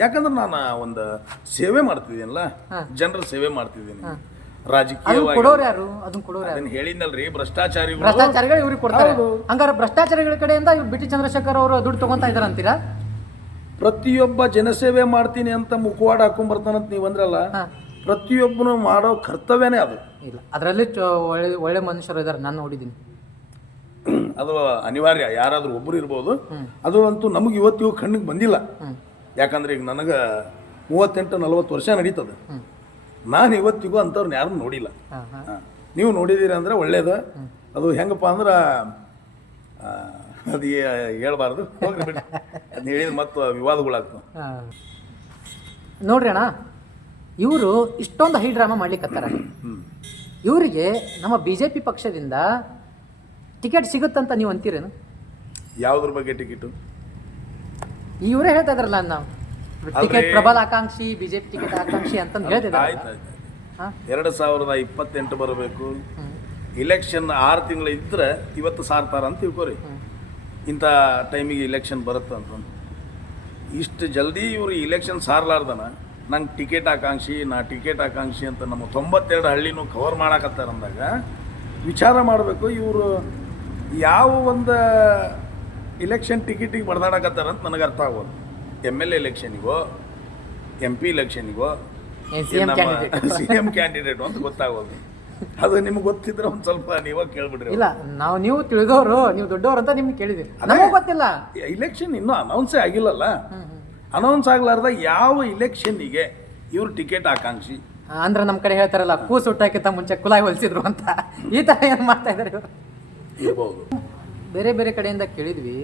ಯಾಕಂದ್ರೆ ನಾನು ಒಂದು ಸೇವೆ ಮಾಡ್ತಿದ್ದೀನಲ್ಲ, ಜನರ ಸೇವೆ ಮಾಡ್ತಿದ್ದೀನಿ. ರಾಜಕೀಯವಾಗಿ ಹೇಳಿದ್ನಲ್ರಿ, ಭ್ರಷ್ಟಾಚಾರಿಗಳು ಇವ್ರಿಗೆ ಕೊಡ್ತಾರೆ. ಹಂಗಾರೆ ಭ್ರಷ್ಟಾಚಾರಿಗಳ ಕಡೆಯಿಂದ ಬಿಟಿ ಚಂದ್ರಶೇಖರ್ ಅವರು ದುಡ್ಡು ತಗೊಂತ ಇದಾರೆ ಅಂತೀರಾ? ಪ್ರತಿಯೊಬ್ಬ ಜನಸೇವೆ ಮಾಡ್ತೀನಿ ಅಂತ ಮುಖವಾಡ ಹಾಕೊಂಡ್ ಬರ್ತಾನಂತ ನೀವು ಅಂದ್ರಲ್ಲ, ಪ್ರತಿಯೊಬ್ಬನು ಮಾಡೋ ಕರ್ತವ್ಯನೇ ಅದು. ಇಲ್ಲ, ಅದರಲ್ಲಿ ಒಳ್ಳೆ ಮನುಷ್ಯರು ಇದಾರೆ, ನಾನು ನೋಡಿದ್ದೀನಿ. ಅದು ಅನಿವಾರ್ಯ, ಯಾರಾದ್ರೂ ಒಬ್ರು ಇರ್ಬೋದು. ಅದು ಅಂತೂ ನಮಗೆ ಇವತ್ತಿಗೂ ಕಣ್ಣಿಗೆ ಬಂದಿಲ್ಲ. ಯಾಕಂದ್ರೆ ಈಗ ನನಗೆ 38-40 ವರ್ಷ ನಡೀತದೆ. ನಾನು ಇವತ್ತಿಗೂ ಅಂಥವ್ರನ್ನ ಯಾರು ನೋಡಿಲ್ಲ. ನೀವು ನೋಡಿದ್ದೀರಿ ಅಂದ್ರೆ ಒಳ್ಳೇದು. ಅದು ಹೆಂಗಪ್ಪ ಅಂದ್ರೆ ಅದು ಹೇಳ್ಬಾರ್ದು, ಹೋಗ್ರಿ ಬಿಡಿ. ಅದು ಹೇಳಿದ್ರೆ ಮತ್ತು ವಿವಾದಗಳಾಗ್ತವೆ. ನೋಡ್ರಿ ಅಣ್ಣ, ಇವರು ಇಷ್ಟೊಂದು ಹೈ ಡ್ರಾಮಾ ಮಾಡ್ಲಿಕ್ಕತ್ತಾರ. ಇವರಿಗೆ ನಮ್ಮ BJP ಪಕ್ಷದಿಂದ ಟಿಕೆಟ್ ಸಿಗುತ್ತಂತ ನೀವು ಅಂತೀರೇನು? ಯಾವುದ್ರ ಬಗ್ಗೆ ಟಿಕೆಟು? ಇವರೇ ಹೇಳ್ತಾ ಇದ್ರಲ್ಲ, ನಾವು ಟಿಕೆಟ್ ಪ್ರಬಲ ಆಕಾಂಕ್ಷಿ, BJP ಟಿಕೆಟ್ ಆಕಾಂಕ್ಷಿ ಅಂತ ಹೇಳ್ತಿದ್ದಾರೆ. 2028 ಬರಬೇಕು, ಇಲೆಕ್ಷನ್ 6 ತಿಂಗಳು ಇದ್ರೆ ಇವತ್ತು ಸಾರ್ತಾರ ಅಂತ ತಿಳ್ಕೊರಿ. ಇಂಥ ಟೈಮಿಗೆ ಇಲೆಕ್ಷನ್ ಬರುತ್ತೆ ಅಂತ. ಇಷ್ಟು ಜಲ್ದಿ ಇವರು ಇಲೆಕ್ಷನ್ ಸಾರ್ಲಾರ್ದನ ನಂಗೆ ಟಿಕೆಟ್ ಆಕಾಂಕ್ಷಿ ಅಂತ ನಮ್ಮ 92 ಹಳ್ಳಿನೂ ಕವರ್ ಮಾಡಾಕತ್ತಾರ ಅಂದಾಗ ವಿಚಾರ ಮಾಡಬೇಕು. ಇವರು ಯಾವ ಒಂದು ಇಲೆಕ್ಷನ್ ಟಿಕೆಟಿಗೆ ಬಡ್ದಾಡಕತ್ತಾರ ಅಂತ ನನಗೆ ಅರ್ಥ ಆಗೋದು. MLA ಎಲೆಕ್ಷನಿಗೋ, MP ಎಲೆಕ್ಷನಿಗೋ, CM ಕ್ಯಾಂಡಿಡೇಟು ಅಂತ ಗೊತ್ತಾಗೋದು. ಅದು ನಿಮ್ಗೆ ಗೊತ್ತಿದ್ರೆ ಒಂದು ಸ್ವಲ್ಪ ನೀವಾಗ ಕೇಳ್ಬಿಡ್ರಿ. ಇಲ್ಲ, ನೀವು ತಿಳಿದವರು, ನೀವು ದೊಡ್ಡವರು ಅಂತ ನಿಮ್ಗೆ ಕೇಳಿದಿರಿ, ನಮಗೆ ಗೊತ್ತಿಲ್ಲ. ಇಲೆಕ್ಷನ್ ಇನ್ನೂ ಅನೌನ್ಸೇ ಆಗಿಲ್ಲಲ್ಲ. ಅನೌನ್ಸ್ ಆಗ್ಲಾರ್ದ ಯಾವ ಇಲೆಕ್ಷನ್ನಿಗೆ ಇವ್ರು ಟಿಕೆಟ್ ಆಕಾಂಕ್ಷಿ ಅಂದ್ರೆ ನಮ್ಮ ಕಡೆ ಹೇಳ್ತಾರಲ್ಲ, ಕೂಸು ಹುಟ್ಟಾಕಿಂತ ಮುಂಚೆ ಕುಲಾಯಿ ಹೊಲಿಸಿದ್ರು ಅಂತ, ಈ ಥರ ಏನು ಮಾಡ್ತಾ ಇದ್ದಾರೆ ಇವರು. ಇರ್ಬೋದು. ಬೇರೆ ಬೇರೆ ಕಡೆಯಿಂದ ಕೇಳಿದ್ವಿ,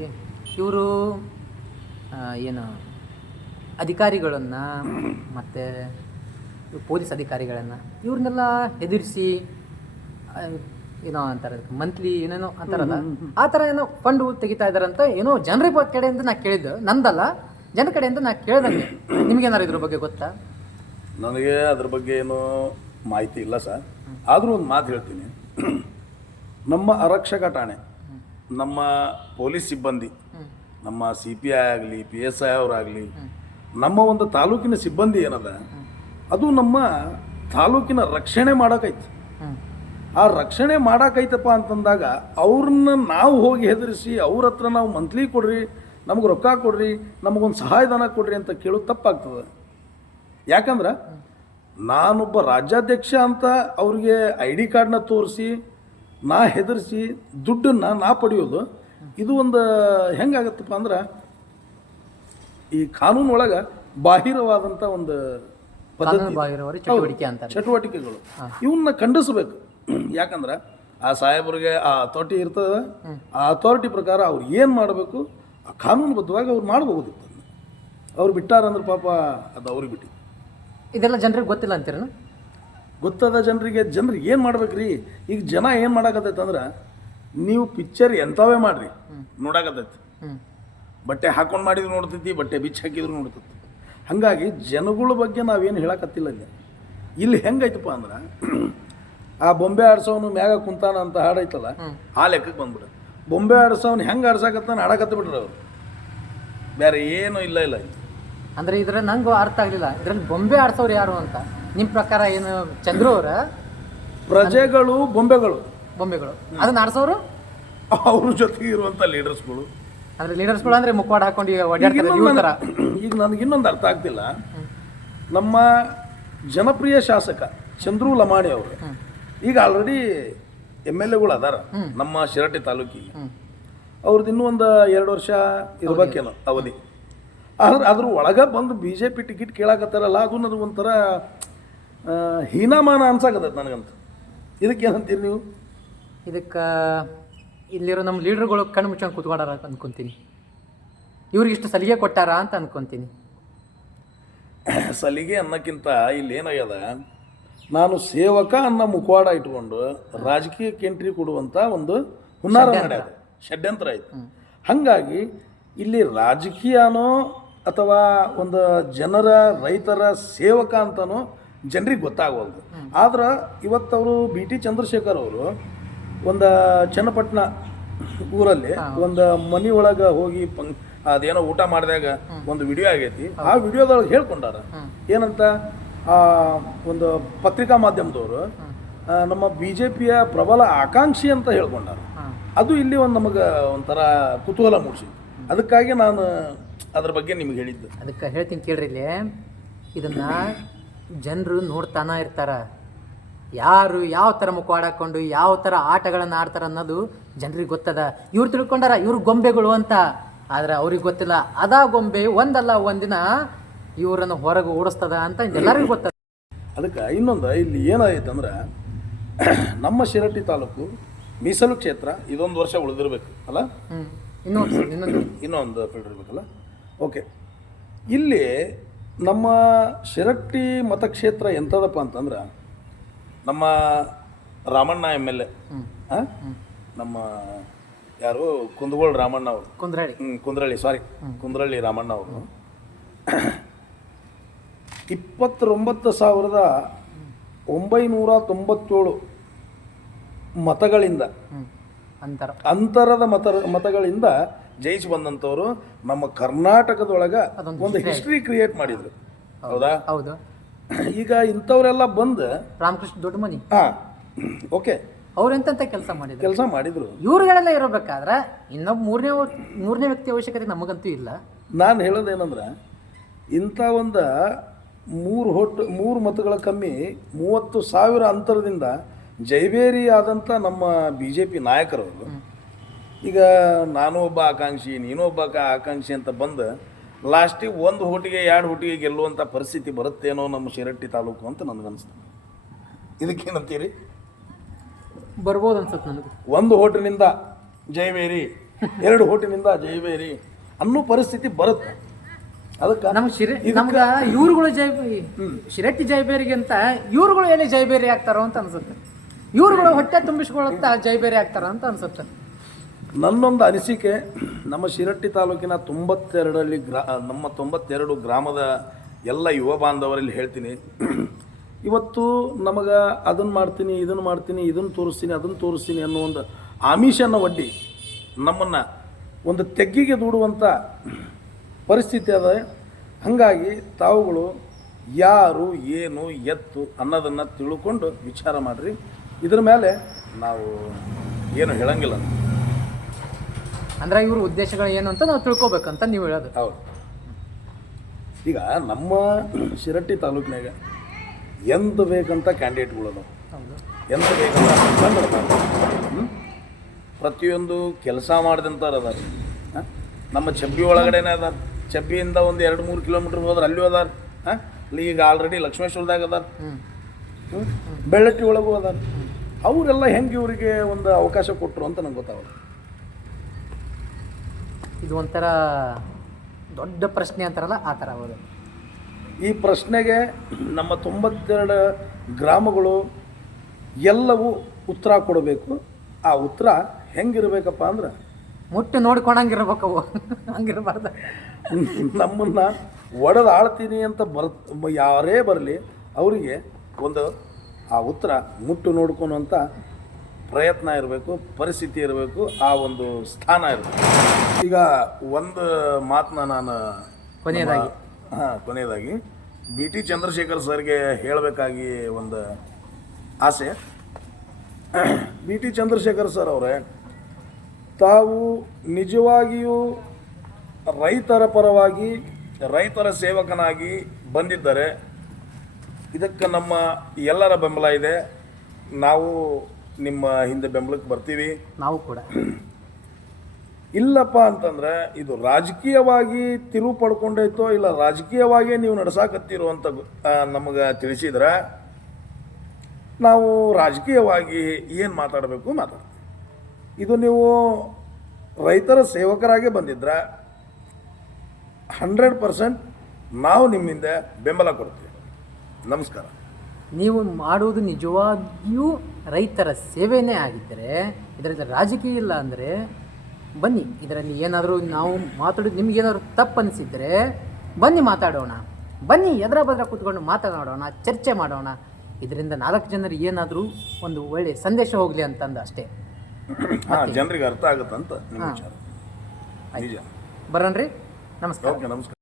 ಇವರು ಏನು ಅಧಿಕಾರಿಗಳನ್ನು ಮತ್ತು ಪೊಲೀಸ್ ಅಧಿಕಾರಿಗಳನ್ನು ಇವ್ರನ್ನೆಲ್ಲ ಹೆದರಿಸಿ ಏನೋ ಅಂತಾರೆ, ಮಂತ್ಲಿ ಏನೇನೋ ಅಂತಾರಲ್ಲ, ಆ ಥರ ಏನೋ ಫಂಡ್ ತೆಗಿತಾ ಇದ್ದಾರಂತ ಏನೋ ಜನರ ಕಡೆಯಿಂದ ನಾ ಕೇಳಿದ್ದು, ನಂದಲ್ಲ, ಜನ ಕಡೆಯಿಂದ ನಾ ಕೇಳಿದಂಗೆ. ನಿಮ್ಗೇನಾರು ಇದ್ರ ಬಗ್ಗೆ ಗೊತ್ತಾ? ನನಗೆ ಅದ್ರ ಬಗ್ಗೆ ಏನೋ ಮಾಹಿತಿ ಇಲ್ಲ ಸರ್. ಆದರೂ ಒಂದು ಮಾತು ಹೇಳ್ತೀನಿ. ನಮ್ಮ ಆರಕ್ಷಕ ಠಾಣೆ ನಮ್ಮ ಪೊಲೀಸ್ ಸಿಬ್ಬಂದಿ, ನಮ್ಮ CPI ಆಗಲಿ PSI ಅವರಾಗಲಿ, ನಮ್ಮ ಒಂದು ತಾಲೂಕಿನ ಸಿಬ್ಬಂದಿ ಏನದ ಅದು ನಮ್ಮ ತಾಲೂಕಿನ ರಕ್ಷಣೆ ಮಾಡೋಕೈತಿ. ಆ ರಕ್ಷಣೆ ಮಾಡೋಕೈತಪ್ಪ ಅಂತಂದಾಗ ಅವ್ರನ್ನ ನಾವು ಹೋಗಿ ಹೆದರಿಸಿ ಅವ್ರ ಹತ್ರ ನಾವು ಮಂತ್ಲಿ ಕೊಡ್ರಿ, ನಮ್ಗೆ ರೊಕ್ಕ ಕೊಡ್ರಿ, ನಮಗೊಂದು ಸಹಾಯಧನ ಕೊಡ್ರಿ ಅಂತ ಕೇಳೋದು ತಪ್ಪಾಗ್ತದೆ. ಯಾಕಂದ್ರೆ ನಾನೊಬ್ಬ ರಾಜ್ಯಾಧ್ಯಕ್ಷ ಅಂತ ಅವ್ರಿಗೆ ID ಕಾರ್ಡ್ನ ತೋರಿಸಿ ನಾ ಹೆದರಿಸಿ ದುಡ್ಡನ್ನು ನಾ ಪಡೆಯೋದು ಇದು ಒಂದು ಹೆಂಗಾಗತ್ತಪ್ಪ ಅಂದ್ರೆ ಈ ಕಾನೂನು ಒಳಗೆ ಬಾಹಿರವಾದಂಥ ಒಂದು ಪದ್ಧತಿ, ಚಟುವಟಿಕೆ ಅಂತಾರೆ, ಚಟುವಟಿಕೆಗಳು ಇವನ್ನ ಖಂಡಿಸ್ಬೇಕು. ಯಾಕಂದ್ರೆ ಆ ಸಾಹೇಬರಿಗೆ ಆ ಅಥಾರಿಟಿ ಇರ್ತದೆ, ಆ ಅಥಾರಿಟಿ ಪ್ರಕಾರ ಅವ್ರು ಏನು ಮಾಡಬೇಕು ಆ ಕಾನೂನುಬದ್ಧವಾಗಿ ಅವ್ರು ಮಾಡ್ಬೋದಿತ್ತು. ಅವ್ರು ಬಿಟ್ಟಾರಂದ್ರೆ ಪಾಪ ಅದು ಅವ್ರಿಗೆ ಬಿಟ್ಟು. ಇದೆಲ್ಲ ಜನರಿಗೆ ಗೊತ್ತಿಲ್ಲ ಅಂತೀರೇನು? ಗೊತ್ತದ ಜನರಿಗೆ ಏನು ಮಾಡ್ಬೇಕ್ರಿ? ಈಗ ಜನ ಏನು ಮಾಡಾಕತ್ತೈತೆ ಅಂದ್ರೆ ನೀವು ಪಿಕ್ಚರ್ ಎಂಥವೇ ಮಾಡಿರಿ ನೋಡಾಕತ್ತೈತಿ, ಬಟ್ಟೆ ಹಾಕೊಂಡು ಮಾಡಿದ್ರು ನೋಡ್ತೈತಿ, ಬಟ್ಟೆ ಬಿಚ್ಚಿ ಹಾಕಿದ್ರು ನೋಡ್ತೈತಿ. ಹಾಗಾಗಿ ಜನಗಳ ಬಗ್ಗೆ ನಾವೇನು ಹೇಳಕತ್ತಿಲ್ಲ. ಇಲ್ಲಿ ಹೆಂಗೈತಪ್ಪ ಅಂದ್ರೆ ಆ ಬೊಂಬೆ ಆಡ್ಸೋನು ಮ್ಯಾಗ ಕುಂತಾನ ಅಂತ ಹಾಡೈತಲ್ಲ, ಆ ಲೆಕ್ಕಕ್ಕೆ ಬಂದ್ಬಿಡ. ಬೊಂಬೆ ಆಡ್ಸೋನು ಹೆಂಗೆ ಆಡ್ಸಾಕತ್ತಾನ ಹಾಡಕತ್ತ ಬಿಡ್ರಿ ಅವ್ರು, ಬೇರೆ ಏನೂ ಇಲ್ಲ. ಅಂದರೆ ಇದ್ರ ನಂಗೆ ಅರ್ಥ ಆಗಲಿಲ್ಲ, ಇದರಲ್ಲಿ ಬೊಂಬೆ ಆಡ್ಸೋರು ಯಾರು ಅಂತ. ನಿಮ್ಮ ಪ್ರಕಾರ ಏನು ಚಂದ್ರು ಅವರ ಪ್ರಜೆಗಳು ಬೊಂಬೆಗಳು ಅದನ್ನ ಆಡ್ಸೋರು ಅವ್ರ ಜೊತೆಗೆ ಇರುವಂಥ ಲೀಡರ್ಸ್ಗಳು. ಅಂದರೆ ಲೀಡರ್ಸ್ಗಳು ಅಂದರೆ ಮುಖವಾಡ ಹಾಕೊಂಡು ಓಡಾಡ್ತಾರೆ. ಈಗ ನನಗೆ ಇನ್ನೊಂದು ಅರ್ಥ ಆಗ್ತಿಲ್ಲ. ನಮ್ಮ ಜನಪ್ರಿಯ ಶಾಸಕ ಚಂದ್ರು ಲಮಾಣಿ ಅವರು ಈಗ ಆಲ್ರೆಡಿ MLAಗಳು ಅದಾರ ನಮ್ಮ ಶಿರಟ್ಟಿ ತಾಲೂಕಿಗೆ. ಅವ್ರದ್ದು ಇನ್ನೂ ಒಂದು 2 ವರ್ಷ ಇರ್ಬೇಕೇನೋ ಅವಧಿ. ಆದ್ರೆ ಅದ್ರ ಒಳಗೆ ಬಂದು BJP ಟಿಕೆಟ್ ಕೇಳಾಕತ್ತಾರಲ್ಲ, ಅದು ನನಗೆ ಒಂಥರ ಹೀನಾಮಾನ ಅನ್ಸಾಕತ್ತೈತೆ ನನಗಂತ. ಇದಕ್ಕೆ ಏನಂತೀರಿ ನೀವು? ಇದಕ್ಕೆ ಇಲ್ಲಿರೋ ನಮ್ಮ ಲೀಡರ್ಗಳು ಕಣ್ಣು ಮುಚ್ಚಂಗೆ ಕೂತ್ಕೊಂಡಾರ ಅಂತ ಅನ್ಕೊಂತೀನಿ. ಇವ್ರಿಗೆ ಇಷ್ಟು ಸಲಿಗೆ ಕೊಟ್ಟಾರ ಅಂತ ಅನ್ಕೊಂತೀನಿ. ಸಲಿಗೆ ಅನ್ನೋಕ್ಕಿಂತ ಇಲ್ಲಿ ಏನಾಗ್ಯದ, ನಾನು ಸೇವಕ ಅನ್ನೋ ಮುಖವಾಡ ಇಟ್ಕೊಂಡು ರಾಜಕೀಯಕ್ಕೆ ಎಂಟ್ರಿ ಕೊಡುವಂಥ ಒಂದು ಹುನ್ನಾರ ನಡೆಯೋದು, ಷಡ್ಯಂತ್ರ ಆಯಿತು. ಹಾಗಾಗಿ ಇಲ್ಲಿ ರಾಜಕೀಯನೋ ಅಥವಾ ಒಂದು ಜನರ ರೈತರ ಸೇವಕ ಅಂತನೋ ಜನರಿಗೆ ಗೊತ್ತಾಗವಲ್ದು. ಆದ್ರೆ ಇವತ್ತವರು BT ಚಂದ್ರಶೇಖರ್ ಅವರು ಒಂದು ಚನ್ನಪಟ್ಟಣ ಊರಲ್ಲಿ ಒಂದು ಮನೆ ಒಳಗೆ ಹೋಗಿ ಅದೇನೋ ಊಟ ಮಾಡಿದಾಗ ಒಂದು ವಿಡಿಯೋ ಆಗೈತಿ. ಆ ವಿಡಿಯೋದೊಳಗೆ ಹೇಳ್ಕೊಂಡಾರ ಏನಂತ, ಒಂದು ಪತ್ರಿಕಾ ಮಾಧ್ಯಮದವರು ನಮ್ಮ BJPಯ ಪ್ರಬಲ ಆಕಾಂಕ್ಷಿ ಅಂತ ಹೇಳ್ಕೊಂಡಾರ. ಅದು ಇಲ್ಲಿ ಒಂದು ನಮಗೆ ಒಂಥರ ಕುತೂಹಲ ಮೂಡಿಸಿ, ಅದಕ್ಕಾಗಿ ನಾನು ಅದ್ರ ಬಗ್ಗೆ ನಿಮ್ಗೆ ಹೇಳಿದ್ದು. ಅದಕ್ಕೆ ಹೇಳ್ತೀನಿ ಕೇಳ್ರಿ. ಇಲ್ಲಿ ಇದನ್ನು ಜನರು ನೋಡ್ತಾನ ಇರ್ತಾರ, ಯಾರು ಯಾವ ಥರ ಮುಖವಾಡ ಹಾಕ್ಕೊಂಡು ಯಾವ ಥರ ಆಟಗಳನ್ನು ಆಡ್ತಾರ ಅನ್ನೋದು ಜನರಿಗೆ ಗೊತ್ತದ. ಇವ್ರು ತಿಳ್ಕೊಂಡಾರ ಇವ್ರು ಗೊಂಬೆಗಳು ಅಂತ, ಆದರೆ ಅವ್ರಿಗೆ ಗೊತ್ತಿಲ್ಲ ಅದಾ ಗೊಂಬೆ ಒಂದಲ್ಲ ಒಂದಿನ ಇವರನ್ನು ಹೊರಗೆ ಓಡಿಸ್ತದ ಅಂತ ಎಲ್ಲರಿಗೂ ಗೊತ್ತದ. ಅದಕ್ಕೆ ಇನ್ನೊಂದು ಇಲ್ಲಿ ಏನಾಯ್ತು ಅಂದ್ರೆ ನಮ್ಮ ಶಿರಟ್ಟಿ ತಾಲೂಕು ಮೀಸಲು ಕ್ಷೇತ್ರ ಇದೊಂದು ವರ್ಷ ಉಳಿದಿರ್ಬೇಕು ಅಲ್ಲ, ಇನ್ನೊಂದು ಫಿಲ್ಟರ್ ಇರಬೇಕಲ್ಲ. ಓಕೆ, ಇಲ್ಲಿ ನಮ್ಮ ಶಿರಟ್ಟಿ ಮತಕ್ಷೇತ್ರ ಎಂಥದಪ್ಪ ಅಂತಂದ್ರೆ ನಮ್ಮ ರಾಮಣ್ಣ MLA, ನಮ್ಮ ಯಾರು ಕುಂದಗೋಳ ರಾಮಣ್ಣ ಅವರು, ಕುಂದ್ರಳ್ಳಿ ರಾಮಣ್ಣ ಅವರು 29,997 ಮತಗಳಿಂದ ಅಂತರದ ಮತಗಳಿಂದ ಜಯಿಸಿ ಬಂದಂಥವ್ರು ನಮ್ಮ ಕರ್ನಾಟಕದೊಳಗೆ ಒಂದು ಹಿಸ್ಟ್ರಿ ಕ್ರಿಯೇಟ್ ಮಾಡಿದ್ರು. ಹೌದಾ? ಹೌದು. ಈಗ ಇಂಥವರೆಲ್ಲ ಬಂದು ರಾಮಕೃಷ್ಣ ದೊಡ್ಡ ಮನಿ, ಓಕೆ, ಅವ್ರು ಎಂತ ಕೆಲಸ ಮಾಡಿದ್ರು. ಇವ್ರುಗಳೆಲ್ಲ ಇರಬೇಕಾದ್ರೆ ಇನ್ನೊಬ್ಬ ಮೂರನೇ ವ್ಯಕ್ತಿ ಅವಶ್ಯಕತೆ ನಮಗಂತೂ ಇಲ್ಲ. ನಾನು ಹೇಳೋದೇನಂದ್ರೆ ಇಂಥ ಒಂದು 3 ಮತಗಳ ಕಮ್ಮಿ 30,000 ಅಂತರದಿಂದ ಜೈಬೇರಿ ಆದಂಥ ನಮ್ಮ BJP ನಾಯಕರವರು ಈಗ ನಾನು ಒಬ್ಬ ಆಕಾಂಕ್ಷಿ ನೀನು ಒಬ್ಬ ಆಕಾಂಕ್ಷಿ ಅಂತ ಬಂದು ಲಾಸ್ಟಿಗೆ 1 ಹೋಟಿಗೆ 2 ಹೋಟಿಗೆ ಗೆಲ್ಲುವಂಥ ಪರಿಸ್ಥಿತಿ ಬರುತ್ತೇನೋ ನಮ್ಮ ಶಿರಟ್ಟಿ ತಾಲೂಕು ಅಂತ ನನಗನ್ನಿಸ್ತದೆ. ಇದಕ್ಕೇನಂತೀರಿ? ಬರ್ಬೋದು ಅನ್ಸುತ್ತೆ ನನಗೆ. 1 ಹೋಟಿನಿಂದ ಜೈಬೇರಿ, 2 ಹೋಟಿನಿಂದ ಜೈಬೇರಿ ಅನ್ನೋ ಪರಿಸ್ಥಿತಿ ಬರುತ್ತೆ. ಅದಕ್ಕೆ ನಮ್ಗೆ ಇವ್ರುಗಳು ಶಿರಟ್ಟಿ ಜೈಬೇರಿಗೆ ಅಂತ ಇವ್ರುಗಳು ಎಲ್ಲಿ ಜೈಬೇರಿ ಆಗ್ತಾರೋ ಅಂತ ಅನ್ಸುತ್ತೆ. ಇವ್ರುಗಳು ಹೊಟ್ಟೆ ತುಂಬಿಸ್ಕೊಳುತ್ತಾ ಜೈಬೇರಿ ಆಗ್ತಾರ ಅಂತ ಅನ್ಸುತ್ತೆ. ನನ್ನೊಂದು ಅನಿಸಿಕೆ, ನಮ್ಮ ಶಿರಟ್ಟಿ ತಾಲೂಕಿನ 92 ಗ್ರಾಮದ ಎಲ್ಲ ಯುವ ಬಾಂಧವರಲ್ಲಿ ಹೇಳ್ತೀನಿ, ಇವತ್ತು ನಮಗೆ ಅದನ್ನು ಮಾಡ್ತೀನಿ, ಇದನ್ನು ಮಾಡ್ತೀನಿ, ಇದನ್ನು ತೋರಿಸ್ತೀನಿ, ಅದನ್ನು ತೋರಿಸ್ತೀನಿ ಅನ್ನೋ ಒಂದು ಆಮಿಷನ ಒಡ್ಡಿ ನಮ್ಮನ್ನು ಒಂದು ತೆಗ್ಗಿಗೆ ದೂಡುವಂಥ ಪರಿಸ್ಥಿತಿ ಅದ. ಹಾಗಾಗಿ ತಾವುಗಳು ಯಾರು ಏನು ಎತ್ತು ಅನ್ನೋದನ್ನು ತಿಳ್ಕೊಂಡು ವಿಚಾರ ಮಾಡಿರಿ. ಇದ್ರ ಮೇಲೆ ನಾವು ಏನು ಹೇಳಂಗಿಲ್ಲ. ಅಂದ್ರೆ ಇವ್ರ ಉದ್ದೇಶಗಳು ಏನು ಅಂತ ನಾವು ತಿಳ್ಕೊಬೇಕಂತ ನೀವು ಹೇಳೋದು. ಹೌದು. ಈಗ ನಮ್ಮ ಶಿರಟ್ಟಿ ತಾಲೂಕಿನಾಗ ಎಂತ ಬೇಕಂತ ಕ್ಯಾಂಡಿಡೇಟ್ಗಳು ಅದಾವೆ, ಎಂತ ಬೇಕಂತ ಪ್ರತಿಯೊಂದು ಕೆಲಸ ಮಾಡಿದಂಥವ್ರು ಅದಾರ. ನಮ್ಮ ಚಬ್ಬಿ ಒಳಗಡೆನೇ ಅದಾರ. ಚಬ್ಬಿಯಿಂದ ಒಂದು 2-3 ಕಿಲೋಮೀಟ್ರ್ ಹೋದ್ರೆ ಅಲ್ಲೂ ಅದಾರ. ಅಲ್ಲಿ ಈಗ ಆಲ್ರೆಡಿ ಲಕ್ಷ್ಮೇಶ್ವರದಾಗ ಅದಾರ, ಬೆಳ್ಳಟ್ಟಿ ಒಳಗೂ ಅದಾರ. ಅವರೆಲ್ಲ ಹೆಂಗೆ ಇವರಿಗೆ ಒಂದು ಅವಕಾಶ ಕೊಟ್ಟರು ಅಂತ ನಂಗೆ ಗೊತ್ತಾಗಲ್ಲ. ಇದು ಒಂಥರ ದೊಡ್ಡ ಪ್ರಶ್ನೆ ಅಂತಾರಲ್ಲ ಆ ಥರ ಹೌದು. ಈ ಪ್ರಶ್ನೆಗೆ ನಮ್ಮ 92 ಗ್ರಾಮಗಳು ಎಲ್ಲವೂ ಉತ್ತರ ಕೊಡಬೇಕು. ಆ ಉತ್ತರ ಹೆಂಗಿರ್ಬೇಕಪ್ಪ ಅಂದ್ರೆ ಮುಟ್ಟು ನೋಡ್ಕೊಂಡಂಗಿರ್ಬೇಕು ಅವು, ಹಂಗಿರಬಾರ್ದು. ನಮ್ಮನ್ನು ಒಡೆದು ಆಳ್ತೀನಿ ಅಂತ ಯಾರೇ ಬರಲಿ ಅವರಿಗೆ ಒಂದು ಆ ಉತ್ತರ ಮುಟ್ಟು ನೋಡ್ಕೊಳುವಂಥ ಪ್ರಯತ್ನ ಇರಬೇಕು, ಪರಿಸ್ಥಿತಿ ಇರಬೇಕು, ಆ ಒಂದು ಸ್ಥಾನ ಇರಬೇಕು. ಈಗ ಒಂದು ಮಾತನ್ನ ನಾನು ಕೊನೆಯದಾಗಿ BT ಚಂದ್ರಶೇಖರ್ ಸರ್ಗೆ ಹೇಳಬೇಕಾಗಿ ಒಂದು ಆಸೆ. BT ಚಂದ್ರಶೇಖರ್ ಸರ್ ಅವರೇ, ತಾವು ನಿಜವಾಗಿಯೂ ರೈತರ ಪರವಾಗಿ ರೈತರ ಸೇವಕನಾಗಿ ಬಂದಿದ್ದರೆ ಇದಕ್ಕೆ ನಮ್ಮ ಎಲ್ಲರ ಬೆಂಬಲ ಇದೆ. ನಾವು ನಿಮ್ಮ ಹಿಂದೆ ಬೆಂಬಲಕ್ಕೆ ಬರ್ತೀವಿ. ನಾವು ಕೂಡ ಇಲ್ಲಪ್ಪ ಅಂತಂದರೆ ಇದು ರಾಜಕೀಯವಾಗಿ ತಿರುವು ಪಡ್ಕೊಂಡೈತೋ ಇಲ್ಲ ರಾಜಕೀಯವಾಗಿ ನೀವು ನಡೆಸಾಕತ್ತೀರೋ ಅಂತ ನಮಗೆ ತಿಳಿಸಿದ್ರೆ ನಾವು ರಾಜಕೀಯವಾಗಿ ಏನು ಮಾತಾಡಬೇಕು ಮಾತಾಡ್ತೀವಿ. ಇದು ನೀವು ರೈತರ ಸೇವಕರಾಗಿ ಬಂದಿದ್ರೆ 100% ನಾವು ನಿಮ್ಮಿಂದ ಬೆಂಬಲ ಕೊಡ್ತೀವಿ. ನಮಸ್ಕಾರ. ನೀವು ಮಾಡುವುದು ನಿಜವಾಗಿಯೂ ರೈತರ ಸೇವೆನೇ ಆಗಿದ್ದರೆ, ಇದರಲ್ಲಿ ರಾಜಕೀಯ ಇಲ್ಲ ಅಂದರೆ ಬನ್ನಿ. ಇದರಲ್ಲಿ ಏನಾದರೂ ನಾವು ಮಾತಾಡೋದು ನಿಮಗೇನಾದರೂ ತಪ್ಪು ಅನಿಸಿದರೆ ಬನ್ನಿ ಮಾತಾಡೋಣ. ಬನ್ನಿ ಎದುರ ಬದ್ರ ಕೂತ್ಕೊಂಡು ಮಾತನಾಡೋಣ, ಚರ್ಚೆ ಮಾಡೋಣ. ಇದರಿಂದ 4 ಜನರಿಗೆ ಏನಾದರೂ ಒಂದು ಒಳ್ಳೆಯ ಸಂದೇಶ ಹೋಗಲಿ ಅಂತಂದು ಅಷ್ಟೇ. ಜನರಿಗೆ ಅರ್ಥ ಆಗುತ್ತಂತ ನಿಮ್ಮ ವಿಚಾರ. ನಿಜ. ಬರೋಣ್ರಿ. ನಮಸ್ಕಾರ. ಓಕೆ, ನಮಸ್ಕಾರ.